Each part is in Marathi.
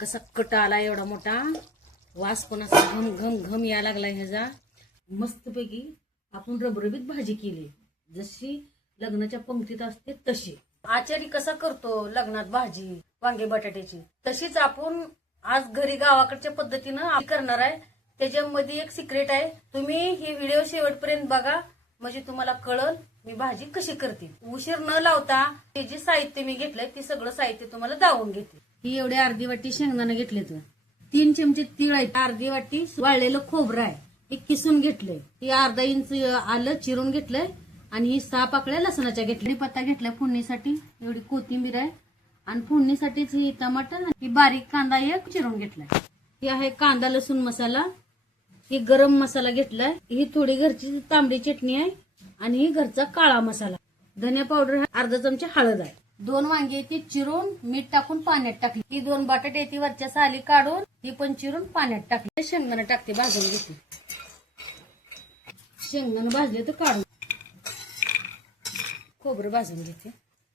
कसा कट आला एवढा मोठा, वास पण असा घम घम घम यायला लागलाय ह्याचा. मस्तपैकी आपण रबरबीत भाजी केली, जशी लग्नाच्या पंक्तीत असते तशी. आचारी कसा करतो लग्नात भाजी वांगे बटाट्याची, तशीच आपण आज घरी गावाकडच्या पद्धतीनं करणार आहे. त्याच्यामध्ये एक सिक्रेट आहे, तुम्ही ही व्हिडिओ शेवटपर्यंत बघा म्हणजे तुम्हाला कळल मी भाजी कशी करते. उशीर न लावता हे जे साहित्य मी घेतलंय ते सगळं साहित्य तुम्हाला दावून घेते. ही एवढी अर्धी वाटी शेंगदाणा घेतले, 3 चमचे तीळ आहेत, अर्धी वाटी वाळलेलं खोबरं आहे, हे किसून घेतलंय, ही अर्धा इंच आलं चिरून घेतलंय आणि ही 6 पाकळ्या लसणाच्या घेतल्या. पत्ता घेतलाय फोडणीसाठी, एवढी कोथिंबीर आहे आणि फोडणीसाठीच ही टमाटर, ही बारीक कांदा एक चिरून घेतलाय. ही आहे कांदा लसूण मसाला, ही गरम मसाला घेतलाय, ही थोडी घरची तांबडी चटणी आहे आणि ही घरचा काळा मसाला, धनिया पावडर, अर्धा चमचा हळद आहे. 2 वांगे ती चिरून मीठ टाकून पाण्यात टाकली. ही 2 बटाटे ती वरच्या साली काढून ती पण चिरून पाण्यात टाकली. शेंगदाणा टाकते, भाजून घेते. शेंगदाणा भाजले तर काढून, खोबरं भाजून घेते.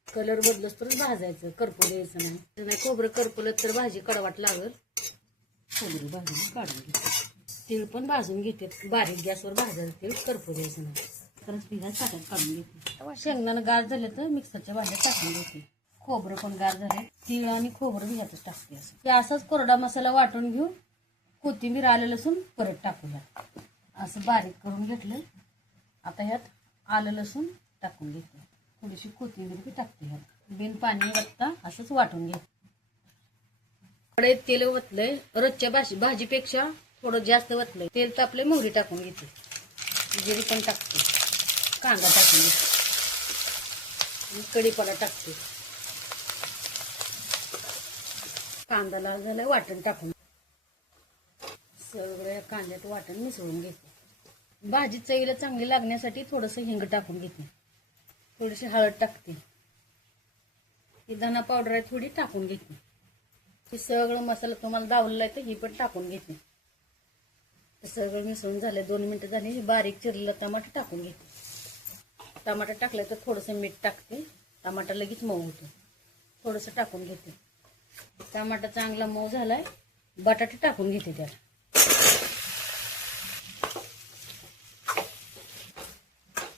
कलर बदलस तरच भाजायचं, करपू द्यायचं नाही. खोबरं करपलं तर भाजी कडवाट लागल. खोबरं भाजून काढून घेते. तीळ पण भाजून घेते, बारीक गॅसवर भाजायचं, तीळ करपू द्यायचं नाही. तर तिला ताटात काढून घेते. शेंगदाणा गार झाले तर मिक्सरच्या भांड्यात टाकून घेते. खोबरं पण गार झाले, तीळ आणि खोबरं बी यातच टाकते. असं असाच कोरडा मसाला वाटून घेऊ, कोथिंबीर आलं लसूण परत टाकूया. असं बारीक करून घेतलं. आता ह्यात आलं लसूण टाकून घेते, थोडीशी कोथिंबीर बी टाकते. ह्यात बिन पाणी वत्ता असंच वाटून घेते. कढईत तेल ओतलंय, रोजच्या भाजीपेक्षा थोडं जास्त वतलंय. तेल तापले, मोहरी टाकून घेते, जिरी पण टाकते, कांदा टाकून घेते, कढीपत्ता टाकते. कांदा लाल झाला, वाटण टाकून सगळ्या कांद्यात वाटण मिसळून घेते. भाजी चवीला चांगली लागण्यासाठी थोडंसं हिंग टाकून घेते, थोडीशी हळद टाकते, ही धना पावडर आहे थोडी टाकून घेते. हे सगळं मसाला तुम्हाला दावलेला आहे तर ही पण टाकून घेते. सगळं मिसळून झालं, 2 मिनिटं झाली. हे बारीक चिरलेलं टमाटर टाकून घेते. टमाटर टाकलं तर थोडंसं मीठ टाकते, टमाटर लगेच मऊ होतो. थोडंसं टाकून घेते. टमाटर चांगला मऊ झालाय, बटाटे टाकून घेते त्यात.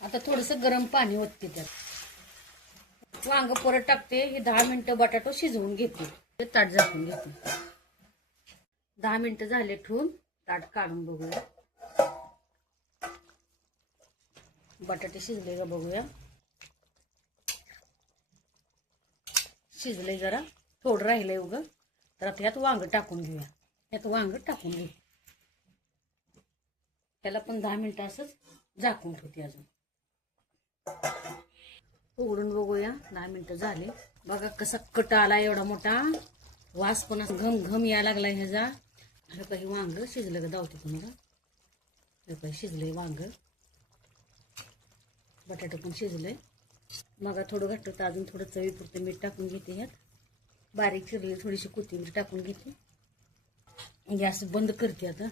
आता थोडंसं गरम पाणी ओतते त्यात. वांग परत टाकते. हे 10 मिनिटं बटाटो शिजवून घेते. ताट झाकून घेते. 10 मिनिटं झाले ठेवून ताट काढून बघूया. बटाटे शिजले का बघूया. शिजले, जरा थोडं राहिलंय उगं, तर आता यात वांग टाकून घेऊया. यात वांग टाकून घेऊ. त्याला पण 10 मिनिटं असंच झाकून ठेवते. अजून उघडून बघूया. 10 मिनिटं झाले. बघा कसा कट आला एवढा मोठा, वास पण घम घम यायला लागलाय ह्याचा. हे काही वांग शिजलं का दावते तुम्हाला. हे काही शिजलंय वांग, बटाटा पण शिजलंय. मग थोडं घट्ट होतं, अजून थोडं चवीपुरतं मीठ टाकून घेते. ह्यात बारीक चिरलेली थोडीशी कोथिंबीर टाकून घेते. गॅस बंद करते आता.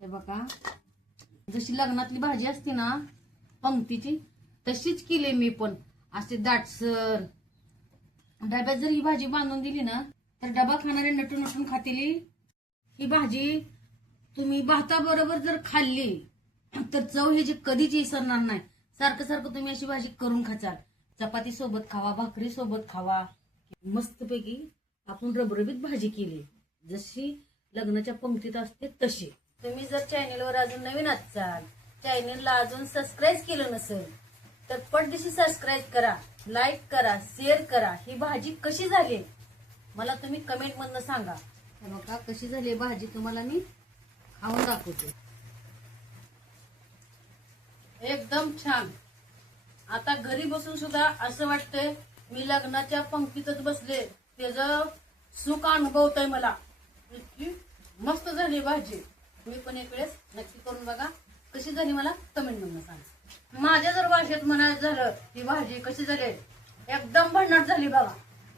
हे बघा, जशी लग्नातली भाजी असते ना पंक्तीची, तशीच केली मी पण. असे दाटसर डब्यात जर ही भाजी बांधून दिली ना तर डबा खाणारे नटून नटून खातेली. ही भाजी तुम्ही भाताबरोबर जर खाल्ली तर चव ह्याची कधीच विसरणार नाही. सारखं सारखं तुम्ही अशी भाजी करून खाचाल, चपाती सोबत खावा, भाकरी सोबत खावा. मस्तपैकी आपण रबरबीत भाजी केली, जशी लग्नाच्या पंक्तीत असते तशी. तुम्ही जर चॅनेलवर अजून नवीन असाल, चॅनेलला अजून सबस्क्राईब केलं नसेल तर पटदिशी सबस्क्राईब करा, लाईक करा, शेअर करा. ही भाजी कशी झाली मला तुम्ही कमेंट मधनं सांगा. बघा कशी झाली भाजी, तुम्हाला मी खाऊन दाखवते. एकदम छान. आता घरी बसून सुद्धा असं वाटतंय मी लग्नाच्या पंक्तीतच बसले, त्याचं सुख अनुभवतंय मला. इतकी मस्त झाली भाजी. मी पण एक वेळेस नक्की करून बघा, कशी झाली मला कमेंट मधनं सांगा. माझ्या जर भाषेत म्हणायचं झालं ही भाजी कशी झाली, एकदम भन्नाट झाली बघा.